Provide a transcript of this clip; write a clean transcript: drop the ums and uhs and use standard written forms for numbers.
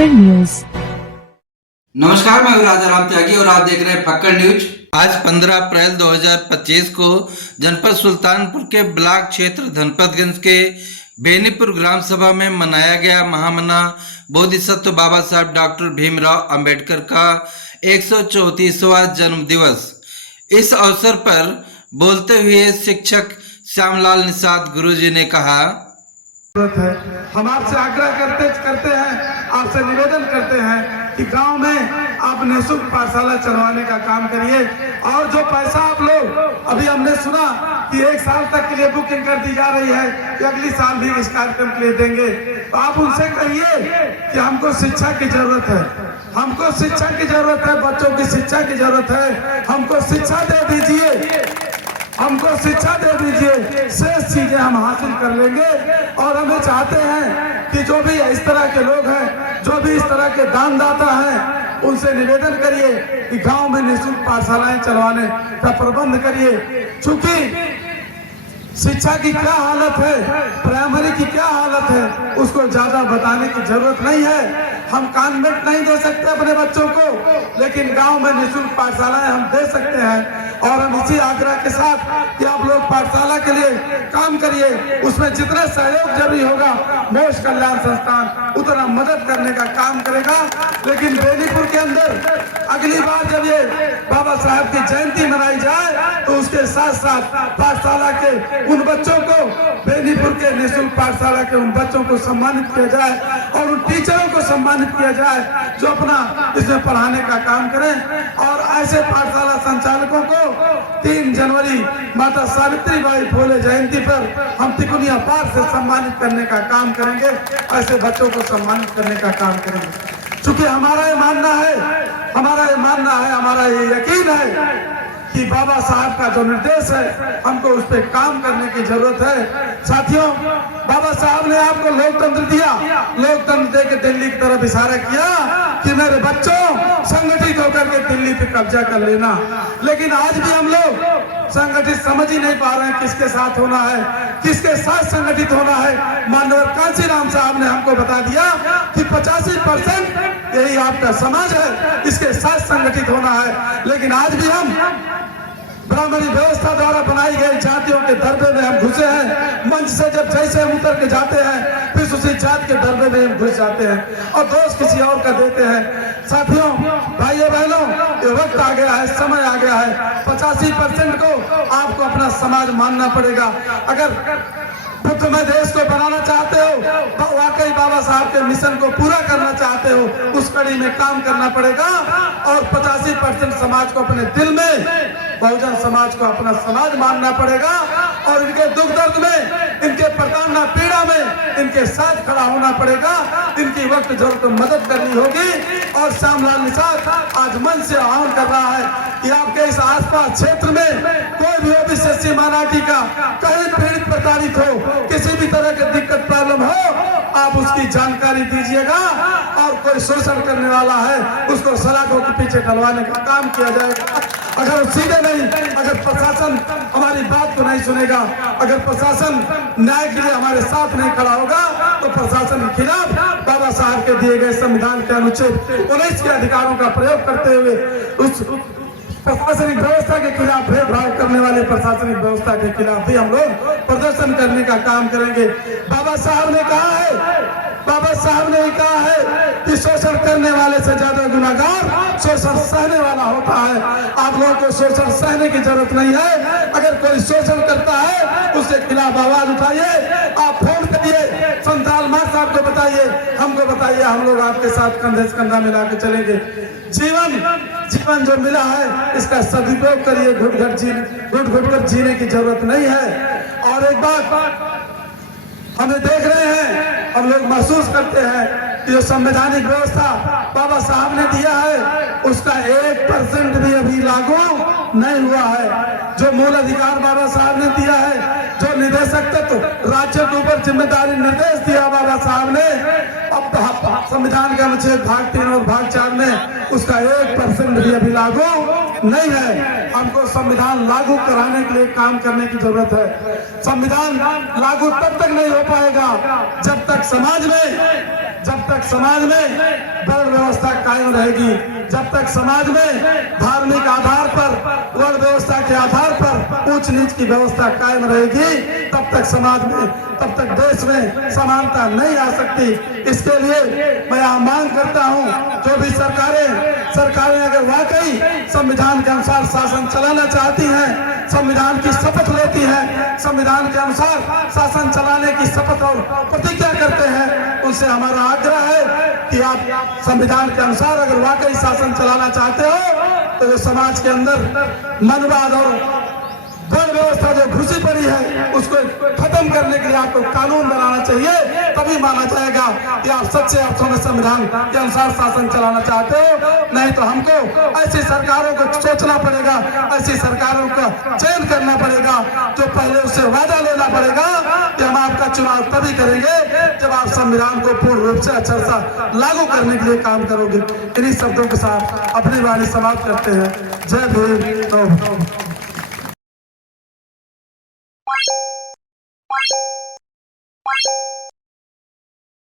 फक्कड़ news. नमस्कार, मैं राजाराम त्यागी और आप देख रहे हैं फक्कड़ न्यूज। आज 15 अप्रैल 2025 को जनपद सुल्तानपुर के ब्लॉक क्षेत्र धनपतगंज के बेनीपुर ग्राम सभा में मनाया गया महामना बोधिसत्व बाबा साहब डॉक्टर भीमराव अंबेडकर का 134वां जन्म दिवस। इस अवसर पर बोलते हुए शिक्षक श्यामलाल निषाद गुरुजी ने कहा, हम आपसे आग्रह करते हैं, आपसे निवेदन करते हैं कि गांव में आप निःशुल्क पाठशाला चलवाने का काम करिए। और जो पैसा आप लोग, अभी हमने सुना कि 1 साल तक के लिए बुकिंग कर दी जा रही है कि अगली साल भी इस कार्यक्रम के लिए देंगे, तो आप उनसे कहिए कि हमको शिक्षा की जरूरत है, हमको शिक्षा की जरूरत है, बच्चों की शिक्षा की जरूरत है, हमको शिक्षा दे दीजिए, हमको शिक्षा दे दीजिए, शेष चीजें हम हासिल कर लेंगे। और हमें चाहते हैं कि जो भी इस तरह के लोग हैं, जो भी इस तरह के दानदाता हैं, उनसे निवेदन करिए कि गांव में निःशुल्क पाठशालाएं चलवाने का प्रबंध करिए। चूंकि शिक्षा की क्या हालत है, प्राइमरी की क्या हालत है, उसको ज्यादा बताने की जरूरत नहीं है। हम कॉन्वेंट नहीं दे सकते अपने बच्चों को, लेकिन गांव में निःशुल्क पाठशालाएं हम दे सकते हैं। और हम इसी आग्रह के साथ कि आप लोग पाठशाला के लिए काम करिए, उसमें जितना सहयोग जरूरी होगा मोक्ष कल्याण संस्थान उतना मदद करने का काम करेगा। लेकिन बेनीपुर के अंदर अगली बार जब ये बाबा साहब की जयंती मनाई जाए तो उसके साथ साथ पाठशाला के उन बच्चों को, बेनीपुर के निःशुल्क पाठशाला के उन बच्चों को सम्मानित किया जाए और उन टीचरों को सम्मानित किया जाए जो अपना इसमें पढ़ाने का काम करें। और ऐसे पाठशाला संचालकों को 3 जनवरी माता सावित्रीबाई फुले जयंती पर हम तिकोनिया पार्क से सम्मानित करने का काम करेंगे, ऐसे बच्चों को सम्मानित करने का काम करेंगे। चूंकि हमारा ये मानना है, हमारा ये यकीन है कि बाबा साहब का जो निर्देश है हमको उस पर काम करने की जरूरत है। साथियों, बाबा साहब ने आपको लोकतंत्र दिया, लोकतंत्र दे के दिल्ली की तरफ इशारा किया कि मेरे बच्चों संगठित होकर के दिल्ली पे कब्जा कर लेना। लेकिन आज भी हम लोग संगठित समझ ही नहीं पा रहे हैं किसके साथ होना है, किसके साथ संगठित होना है। माननीय कांशीराम साहब ने हमको बता दिया कि 85% यही आपका समाज है, इसके साथ संगठित होना है। लेकिन आज भी हम ब्राह्मणी व्यवस्था द्वारा बनाई गई जातियों के दरबे में हम घुसे हैं। मंच से जब जैसे हम उतर के जाते हैं फिर उसी जात के दरबे में हम घुस जाते हैं और दोष किसी और का देते हैं। साथियों, भाइयों बहनों, ये वक्त आ गया है, समय आ गया है। 85% को आपको अपना समाज मानना पड़ेगा। अगर बुद्धमय देश को बनाना चाहते हो, वाकई बाबा साहब के मिशन को पूरा करना चाहते हो, उस कड़ी में काम करना पड़ेगा। और 85% समाज को अपने दिल में, बहुजन समाज को अपना समाज मानना पड़ेगा और इनके दुख दर्द में, इनके प्रताड़ना पीड़ा में इनके साथ खड़ा होना पड़ेगा। इनकी वक्त जरूरत मदद करनी होगी। और श्यामलाल निषाद आज मन से आह्वान कर रहा है कि आपके इस आसपास क्षेत्र में कोई भी ओबीसी माइनॉरिटी का कहीं पीड़ित प्रताड़ित हो, किसी भी तरह की दिक्कत प्रॉब्लम हो, आप उसकी जानकारी दीजिएगा। और कोई शोषण करने वाला है उसको सलाखों के पीछे डलवाने का काम किया जाएगा। अगर सीधे नहीं, अगर प्रशासन हमारी बात को नहीं सुनेगा, अगर प्रशासन न्याय के लिए हमारे साथ नहीं खड़ा होगा तो प्रशासन के खिलाफ बाबा साहब के दिए गए संविधान के अनुच्छेद 19 के अधिकारों का प्रयोग करते हुए उस प्रशासनिक व्यवस्था के खिलाफ, भेदभाव करने वाले प्रशासनिक व्यवस्था के खिलाफ भी हम लोग प्रदर्शन करने का काम करेंगे। बाबा साहब ने कहा है कि शोषण करने वाले से ज्यादा गुनाहगार शोषण सहने वाला होता है। आप लोगों को शोषण सहने की जरूरत नहीं है। अगर कोई शोषण करता है उसके खिलाफ आवाज उठाइए, आप फोन करिए, संताल मां साहब को बताइए, हमको बताइए, हम लोग आपके साथ कंधे से कंधा मिला के चलेंगे। जीवन जो मिला है इसका सदुपयोग करिए, घुट घुट कर जीने की जरूरत नहीं है। और एक बात हमें देख रहे हैं, हम लोग महसूस करते हैं कि जो संवैधानिक व्यवस्था बाबा साहब ने दिया है उसका 1% भी अभी लागू नहीं हुआ है। जो मूल अधिकार बाबा साहब ने दिया है, जो निदेशक तत्व राज्यों के ऊपर जिम्मेदारी निर्देश दिया बाबा साहब ने, अब संविधान के अनुच्छेद भाग 3 और भाग 4 में उसका 1% भी अभी लागू नहीं है। हमको संविधान लागू कराने के लिए काम करने की जरूरत है। संविधान लागू तब तक नहीं हो पाएगा जब तक समाज में जब तक समाज में वर्ण व्यवस्था कायम रहेगी, जब तक समाज में धार्मिक आधार पर, वर्ण व्यवस्था के आधार पर ऊंच नीच की व्यवस्था कायम रहेगी, तब तक समाज में, तब तक देश में समानता नहीं आ सकती। इसके लिए मैं मांग करता हूं, जो भी सरकारें अगर वाकई संविधान के अनुसार शासन चलाना चाहती हैं, संविधान की शपथ लेती हैं, संविधान के अनुसार शासन चलाने की शपथ और प्रतिज्ञा करते हैं, उनसे हमारा आग्रह है कि आप संविधान के अनुसार अगर वाकई शासन चलाना चाहते हो तो जो समाज के अंदर मनवाद और वर्ण व्यवस्था जो घुसी पड़ी है उसको खत्म करने के लिए आपको कानून बनाना चाहिए, तभी माना जाएगा कि आप सच्चे अर्थों में संविधान के अनुसार शासन चलाना चाहते हो। नहीं तो हमको ऐसी सरकारों को सोचना पड़ेगा, ऐसी सरकारों का चयन करना पड़ेगा जो पहले उससे वादा लेना पड़ेगा कि हम आपका चुनाव तभी करेंगे जब आप संविधान को पूर्ण रूप से अक्षरशः लागू करने के लिए काम करोगे। इन्हीं शब्दों के साथ अपनी वाणी समाप्त करते हैं। जय भीम।